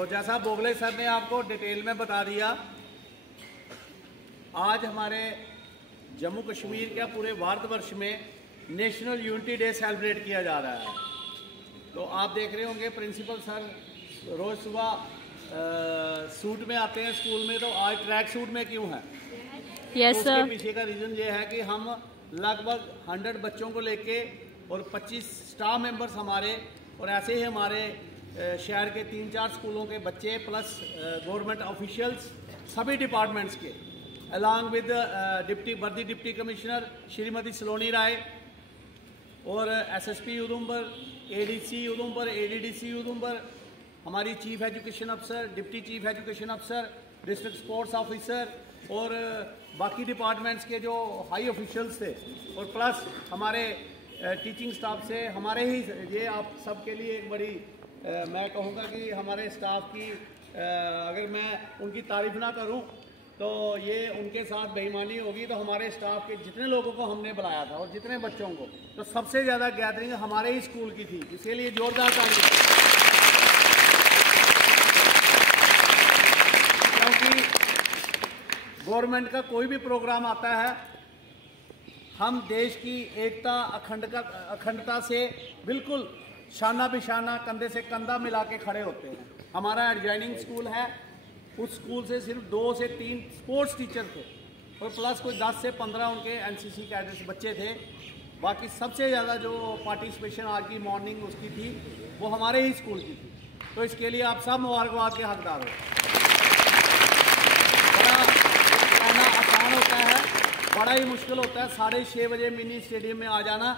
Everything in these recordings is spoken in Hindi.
तो जैसा बोगले सर ने आपको डिटेल में बता दिया, आज हमारे जम्मू कश्मीर के पूरे भारतवर्ष में नेशनल यूनिटी डे सेलिब्रेट किया जा रहा है। तो आप देख रहे होंगे प्रिंसिपल सर रोज़ सुबह सूट में आते हैं स्कूल में, तो आज ट्रैक सूट में क्यों है? Yes sir. उसके पीछे का रीज़न ये है कि हम लगभग 100 बच्चों को लेके और 25 स्टाफ मेंबर्स हमारे और ऐसे ही हमारे शहर के 3-4 स्कूलों के बच्चे प्लस गवर्नमेंट ऑफिशियल्स सभी डिपार्टमेंट्स के अलॉन्ग विद वर्दी डिप्टी कमिश्नर श्रीमती सलोनी राय और SSP Udhampur, ADC Udhampur, ADDC Udhampur, हमारी चीफ एजुकेशन अफसर, डिप्टी चीफ एजुकेशन अफसर, डिस्ट्रिक्ट स्पोर्ट्स ऑफिसर और बाकी डिपार्टमेंट्स के जो हाई ऑफिशियल्स थे और प्लस हमारे टीचिंग स्टाफ से हमारे ही ये आप सबके लिए एक बड़ी मैं कहूँगा कि हमारे स्टाफ की अगर मैं उनकी तारीफ ना करूँ तो ये उनके साथ बेईमानी होगी। तो हमारे स्टाफ के जितने लोगों को हमने बुलाया था और जितने बच्चों को, तो सबसे ज़्यादा गैदरिंग हमारे ही स्कूल की थी, इसीलिए जोरदार ताली। क्योंकि गवर्नमेंट का कोई भी प्रोग्राम आता है, हम देश की एकता अखंडता से बिल्कुल शाना बिशाना कंधे से कंधा मिला के खड़े होते हैं। हमारा एडजॉइनिंग स्कूल है, उस स्कूल से सिर्फ 2 से 3 स्पोर्ट्स टीचर थे और प्लस कोई 10 से 15 उनके एनसीसी कैडेट्स बच्चे थे। बाकी सबसे ज़्यादा जो पार्टिसिपेशन आज की मॉर्निंग उसकी थी वो हमारे ही स्कूल की थी। तो इसके लिए आप सब मुबारकबाद के हकदार हो। बड़ा कहना आसान होता है, बड़ा ही मुश्किल होता है 6:30 बजे मिनी स्टेडियम में आ जाना।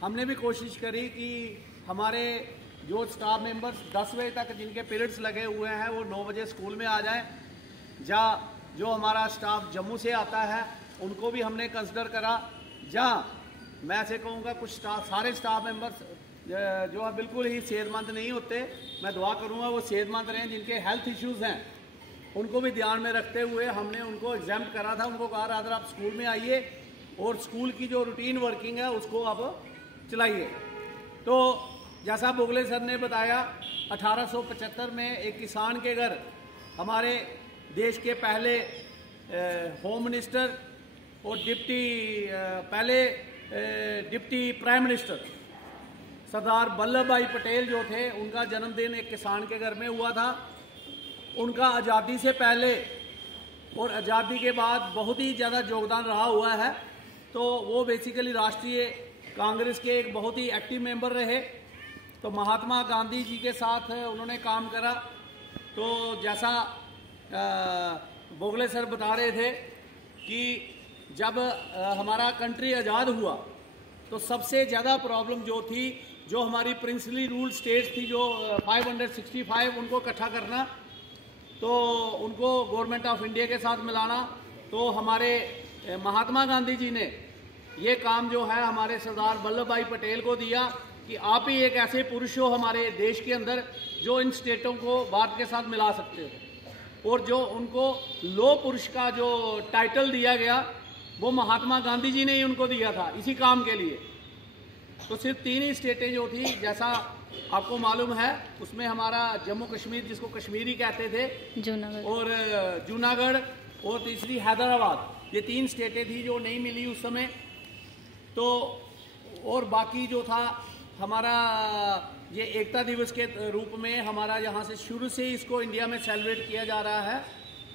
हमने भी कोशिश करी कि हमारे जो स्टाफ मेंबर्स 10 बजे तक जिनके पीरियड्स लगे हुए हैं वो 9 बजे स्कूल में आ जाएं। जो हमारा स्टाफ जम्मू से आता है उनको भी हमने कंसिडर करा। मैं ऐसे कहूँगा कुछ सारे स्टाफ मेंबर्स जो है बिल्कुल ही सेहतमंद नहीं होते, मैं दुआ करूँगा वो सेहतमंद रहें। जिनके हेल्थ इश्यूज़ हैं उनको भी ध्यान में रखते हुए हमने उनको एग्जाम्प्ट करा था। उनको कहा रहा था आप स्कूल में आइए और स्कूल की जो रूटीन वर्किंग है उसको आप चलाइए। तो जैसा बोगले सर ने बताया, 1875 में एक किसान के घर हमारे देश के पहले होम मिनिस्टर और deputy prime minister Sardar Vallabh भाई पटेल जो थे, उनका जन्मदिन एक किसान के घर में हुआ था। उनका आज़ादी से पहले और आज़ादी के बाद बहुत ही ज़्यादा योगदान रहा हुआ है। तो वो बेसिकली राष्ट्रीय कांग्रेस के एक बहुत ही एक्टिव मेंबर रहे। तो महात्मा गांधी जी के साथ उन्होंने काम करा। तो जैसा बोगले सर बता रहे थे कि जब हमारा कंट्री आज़ाद हुआ तो सबसे ज़्यादा प्रॉब्लम जो थी, जो हमारी प्रिंसली रूल स्टेट्स थी, जो 565 उनको इकट्ठा करना, तो उनको गवर्नमेंट ऑफ इंडिया के साथ मिलाना। तो हमारे महात्मा गांधी जी ने ये काम जो है हमारे सरदार वल्लभ भाई पटेल को दिया कि आप ही एक ऐसे पुरुष हो हमारे देश के अंदर जो इन स्टेटों को भारत के साथ मिला सकते हो। और जो उनको लो पुरुष का जो टाइटल दिया गया वो महात्मा गांधी जी ने ही उनको दिया था इसी काम के लिए। तो सिर्फ 3 ही स्टेटें जो थी, जैसा आपको मालूम है, उसमें हमारा जम्मू कश्मीर जिसको कश्मीरी कहते थे, जूनागढ़ और तीसरी हैदराबाद, ये 3 स्टेटें थी जो नहीं मिली उस समय। तो और बाकी जो था हमारा ये एकता दिवस के रूप में हमारा यहाँ से शुरू से ही इसको इंडिया में सेलिब्रेट किया जा रहा है।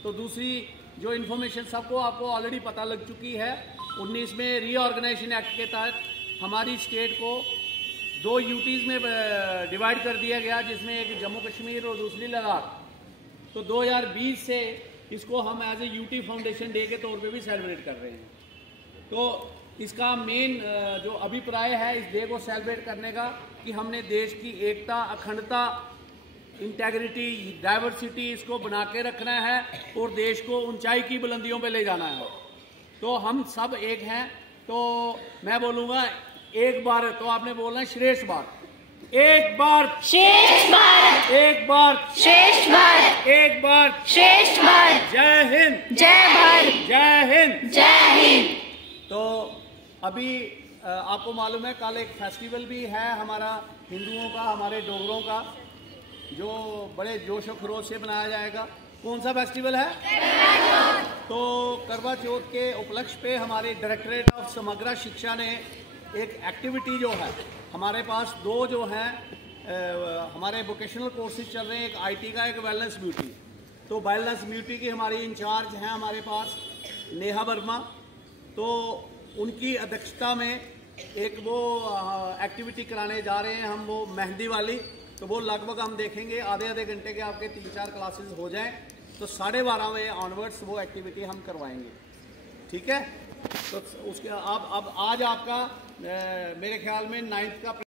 तो दूसरी जो इन्फॉर्मेशन सबको आपको ऑलरेडी पता लग चुकी है, 19वें रीऑर्गेनाइजेशन एक्ट के तहत हमारी स्टेट को 2 यूटीज़ में डिवाइड कर दिया गया, जिसमें एक जम्मू कश्मीर और दूसरी लद्दाख। तो 2020 से इसको हम as a UT foundation day के तौर पे भी सेलिब्रेट कर रहे हैं। तो इसका मेन जो अभिप्राय है इस डे को सेलिब्रेट करने का कि हमने देश की एकता, अखंडता, इंटेग्रिटी, डाइवर्सिटी इसको बना के रखना है और देश को ऊंचाई की बुलंदियों पे ले जाना है। तो हम सब एक हैं। तो मैं बोलूँगा एक बार, तो आपने बोलना है श्रेष्ठ भारत, एक बार श्रेष्ठ भारत, एक बार श्रेष्ठ भारत, एक बार श्रेष्ठ भारत। जय हिंद, जय भारत, जय हिंद, जय हिंद। तो अभी आपको मालूम है कल एक फेस्टिवल भी है हमारा हिंदुओं का, हमारे डोगरों का। जो बड़े जोश और खरोश से मनाया जाएगा। कौन सा फेस्टिवल है? तो करवा चौथ के उपलक्ष्य पे हमारे डायरेक्टरेट ऑफ समग्र शिक्षा ने एक एक्टिविटी जो है, हमारे पास दो जो हैं हमारे वोकेशनल कोर्सेज चल रहे हैं, एक आईटी का, एक वेलनेस ब्यूटी। तो वेलनेस ब्यूटी की हमारी इंचार्ज हैं हमारे पास नेहा वर्मा, तो उनकी अध्यक्षता में एक वो एक्टिविटी कराने जा रहे हैं हम, वो मेहंदी वाली। तो वो लगभग हम देखेंगे आधे घंटे के आपके 3-4 क्लासेस हो जाएं, तो 12:30 बजे ऑनवर्ड्स वो एक्टिविटी हम करवाएंगे। ठीक है, तो उसके अब आज आपका मेरे ख्याल में 9th का